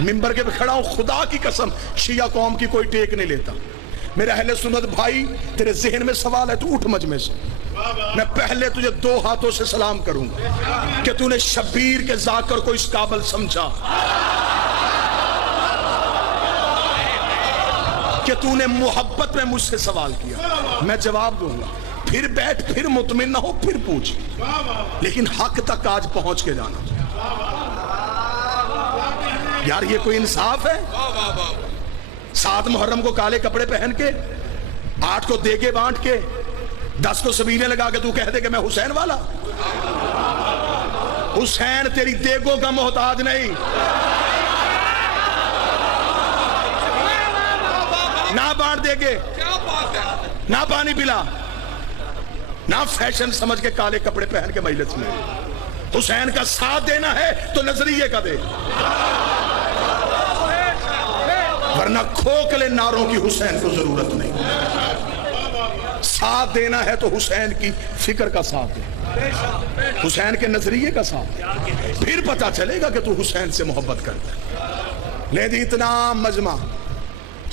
منبر کے پہ کھڑا ہوں، خدا کی قسم شیعہ قوم کی کوئی ٹیک نہیں لیتا۔ میرے اہل سنت بھائی، تیرے ذہن میں سوال ہے تو اٹھ مجمع سے، میں پہلے تجھے 2 ہاتھوں سے سلام کروں گا کہ تو نے شبیر کے ذاکر کو اس قابل سمجھا کہ تو نے محبت میں مجھ سے سوال کیا، میں جواب دوں گا، پھر بیٹھ، پھر مطمئن نہ ہو، پھر پوچھ، لیکن حق تک آج پہنچ کے جانا۔ یار یہ کوئی انصاف ہے؟ 7 محرم کو کالے کپڑے پہن کے، 8 کو دیگے بانٹ کے، 10 کو سبیلے لگا کے تو کہہ دے کہ میں حسین والا؟ حسین تیری دیگوں کا محتاج نہیں، نہ بانٹ دے گے، نہ پانی پلا، نہ فیشن سمجھ کے کالے کپڑے پہن کے مجلس میں۔ حسین کا ساتھ دینا ہے تو نظریے کا دے، ورنہ کھوکھلے نعروں کی حسین کو ضرورت نہیں۔ ساتھ دینا ہے تو حسین کی فکر کا ساتھ دے، حسین کے نظریے کا ساتھ دے، پھر پتا چلے گا کہ تو حسین سے محبت کرتا ہے۔ لیکن اتنا مجمع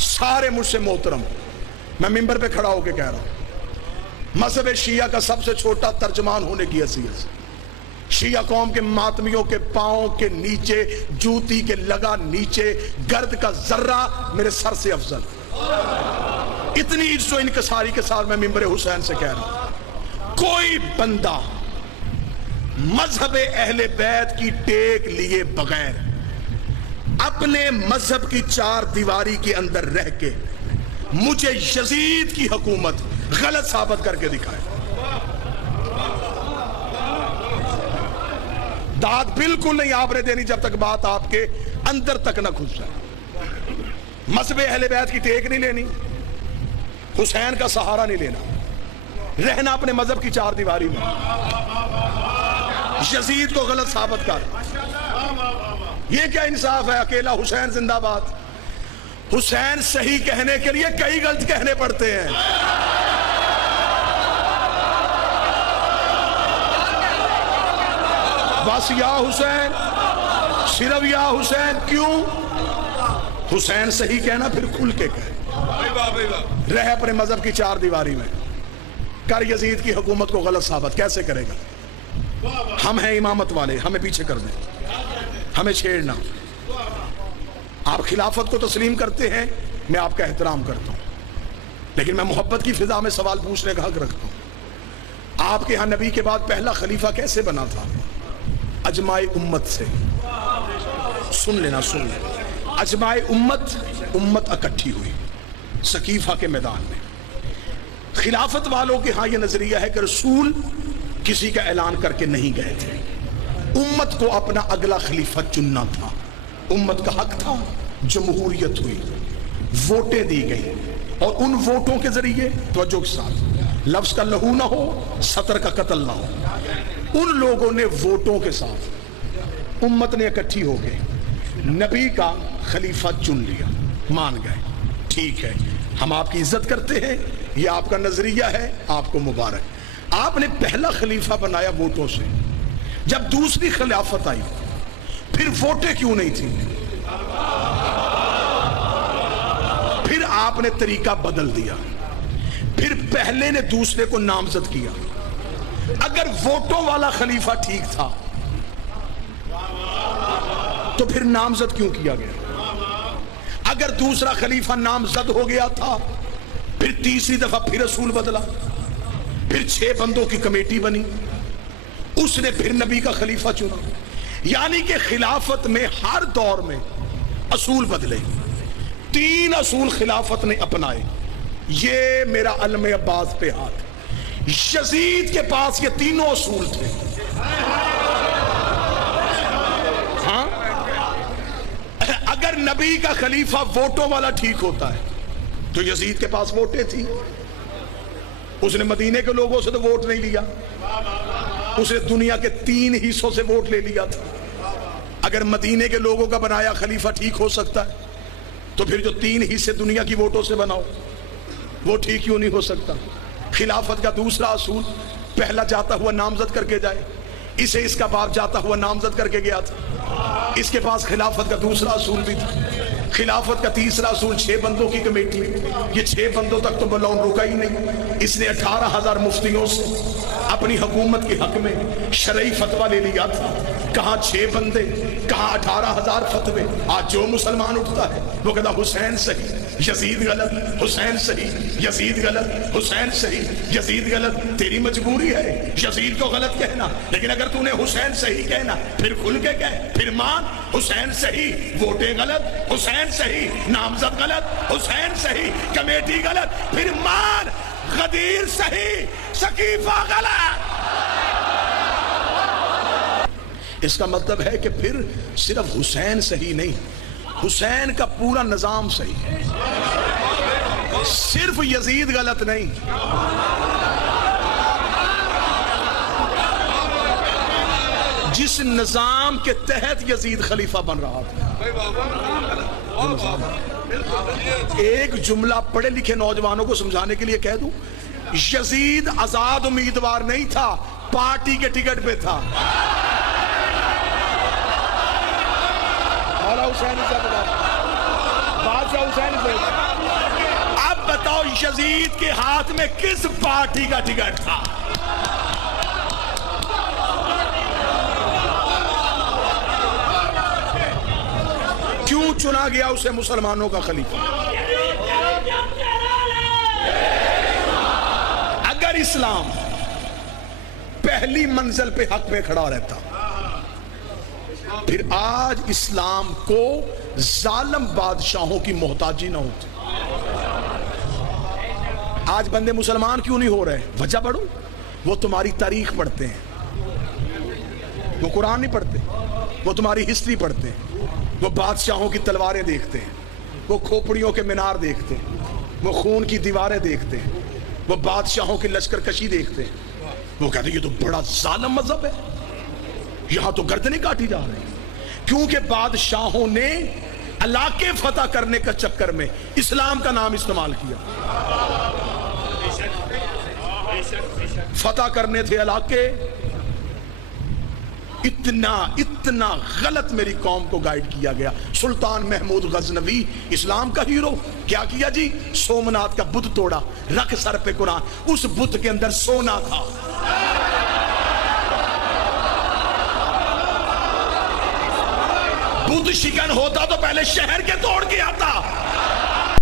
سارے مجھ سے محترم، میں منبر پہ کھڑا ہو کے کہہ رہا ہوں، مذہب شیعہ کا سب سے چھوٹا ترجمان ہونے کی حیثیت سے شیعہ قوم کے ماتمیوں کے پاؤں کے نیچے، جوتی کے لگا نیچے گرد کا ذرہ میرے سر سے افضل۔ اتنی عزت و انکساری کے ساتھ میں منبر حسین سے کہہ رہا ہوں، کوئی بندہ مذہب اہل بیت کی ٹیک لیے بغیر اپنے مذہب کی 4 دیواری کے اندر رہ کے مجھے یزید کی حکومت غلط ثابت کر کے دکھائے، داد بالکل نہیں آپ نے دینی جب تک بات آپ کے اندر تک نہ گھس جائے۔ مذہب اہل بیت کی ٹیک نہیں لینی، حسین کا سہارا نہیں لینا، رہنا اپنے مذہب کی 4 دیواری میں، یزید کو غلط ثابت کر۔ یہ کیا انصاف ہے؟ اکیلا حسین زندہ باد۔ حسین صحیح کہنے کے لیے کئی غلط کہنے پڑتے ہیں۔ بس یا حسین، صرف یا حسین، کیوں؟ حسین صحیح کہنا پھر کھل کے کہے، رہ اپنے مذہب کی 4 دیواری میں، کر یزید کی حکومت کو غلط ثابت۔ کیسے کرے گا؟ ہم ہیں امامت والے، ہمیں پیچھے کر دیں، ہمیں چھیڑنا۔ آپ خلافت کو تسلیم کرتے ہیں، میں آپ کا احترام کرتا ہوں، لیکن میں محبت کی فضا میں سوال پوچھنے کا حق رکھتا ہوں۔ آپ کے ہاں نبی کے بعد پہلا خلیفہ کیسے بنا تھا؟ اجماع امت سے۔ سن لینا، سن لینا، اجماع امت اکٹھی ہوئی سقیفہ کے میدان میں۔ خلافت والوں کے ہاں یہ نظریہ ہے کہ رسول کسی کا اعلان کر کے نہیں گئے تھے، امت کو اپنا اگلا خلیفہ چننا تھا، امت کا حق تھا۔ جمہوریت ہوئی، ووٹیں دی گئی، اور ان ووٹوں کے ذریعے توجہ کے ساتھ، لفظ کا لہو نہ ہو، سطر کا قتل نہ ہو، ان لوگوں نے ووٹوں کے ساتھ امت نے اکٹھی ہو گئے نبی کا خلیفہ چن لیا، مان گئے، ٹھیک ہے، ہم آپ کی عزت کرتے ہیں، یہ آپ کا نظریہ ہے، آپ کو مبارک۔ آپ نے پہلا خلیفہ بنایا ووٹوں سے، جب دوسری خلافت آئی پھر ووٹیں کیوں نہیں تھی؟ پھر آپ نے طریقہ بدل دیا، پھر پہلے نے دوسرے کو نامزد کیا۔ اگر ووٹوں والا خلیفہ ٹھیک تھا تو پھر نامزد کیوں کیا گیا؟ اگر دوسرا خلیفہ نامزد ہو گیا تھا، پھر تیسری دفعہ پھر رسول بدلا، پھر 6 بندوں کی کمیٹی بنی، اس نے پھر نبی کا خلیفہ چنا۔ یعنی کہ خلافت میں ہر دور میں اصول بدلے۔ 3 اصول خلافت نے اپنائے، یہ میرا علم عباس پہ ہاتھ۔ یزید کے پاس یہ 3 اصول تھے۔ ہاں، اگر نبی کا خلیفہ ووٹوں والا ٹھیک ہوتا ہے تو یزید کے پاس ووٹیں تھی، اس نے مدینے کے لوگوں سے تو ووٹ نہیں لیا، اس نے دنیا کے 3 حصوں سے ووٹ لے لیا تھا۔ اگر مدینے کے لوگوں کا بنایا خلیفہ ٹھیک ہو سکتا ہے تو پھر جو 3 حصے دنیا کی ووٹوں سے بناؤ وہ ٹھیک کیوں نہیں ہو سکتا؟ خلافت کا دوسرا اصول، پہلا جاتا ہوا نامزد کر کے جائے، اسے اس کا باپ جاتا ہوا نامزد کر کے گیا تھا. اس کے پاس خلافت کا دوسرا اصول بھی تھا. خلافت کا تیسرا اصول 6 بندوں کی کمیٹی. یہ 6 بندوں تک تو بلون رکا ہی نہیں. اس نے 18,000 مفتیوں سے اپنی حکومت کے حق میں شرعی فتویٰ لے لیا تھا. کہاں 6 بندے, کہاں 18,000 فتوے. آج جو مسلمان اٹھتا ہے وہ کہتا حسین صحیح, یزید غلط, حسین صحیح, یزید غلط, حسین صحیح, یزید غلط. تیری مجبوری ہے یزید کو غلط کہنا, لیکن اگر تو نے حسین صحیح کہنا پھر کھل کے کہہ, پھر مان. حسین صحیح, ووٹیں غلط, حسین صحیح, نامزد غلط, حسین صحیح, کمیٹی غلط, پھر مان. غدیر صحیح, سقیفہ غلط. اس کا مطلب ہے کہ پھر صرف حسین صحیح نہیں, حسین کا پورا نظام صحیح, صرف یزید غلط نہیں. جس نظام کے تحت یزید خلیفہ بن رہا تھا. ایک جملہ پڑھے لکھے نوجوانوں کو سمجھانے کے لیے کہہ دوں, یزید آزاد امیدوار نہیں تھا, پارٹی کے ٹکٹ پہ تھا. بادشاہ حسین. اب بتاؤ یزید کے ہاتھ میں کس پارٹی کا ٹکٹ تھا؟ کیوں چنا گیا اسے مسلمانوں کا خلیفہ؟ اگر اسلام پہلی منزل پہ حق پہ کھڑا رہتا پھر آج اسلام کو ظالم بادشاہوں کی محتاجی نہ ہوتی. آج بندے مسلمان کیوں نہیں ہو رہے؟ وجہ پڑھو. وہ تمہاری تاریخ پڑھتے ہیں, وہ قرآن نہیں پڑھتے, وہ تمہاری ہسٹری پڑھتے ہیں, وہ بادشاہوں کی تلواریں دیکھتے ہیں, وہ کھوپڑیوں کے مینار دیکھتے ہیں, وہ خون کی دیواریں دیکھتے ہیں, وہ بادشاہوں کی لشکر کشی دیکھتے ہیں. وہ کہتے ہیں یہ تو بڑا ظالم مذہب ہے, یہاں تو گردنیں کاٹی جا رہی ہیں. کیونکہ بادشاہوں نے علاقے فتح کرنے کا چکر میں اسلام کا نام استعمال کیا. فتح کرنے تھے علاقے. اتنا غلط میری قوم کو گائیڈ کیا گیا. سلطان محمود غزنوی اسلام کا ہیرو, کیا کیا جی؟ سومنات کا بت توڑا, رکھ سر پہ قرآن, اس بت کے اندر سونا تھا. بت شکن ہوتا تو پہلے شہر کے توڑ کے آتا.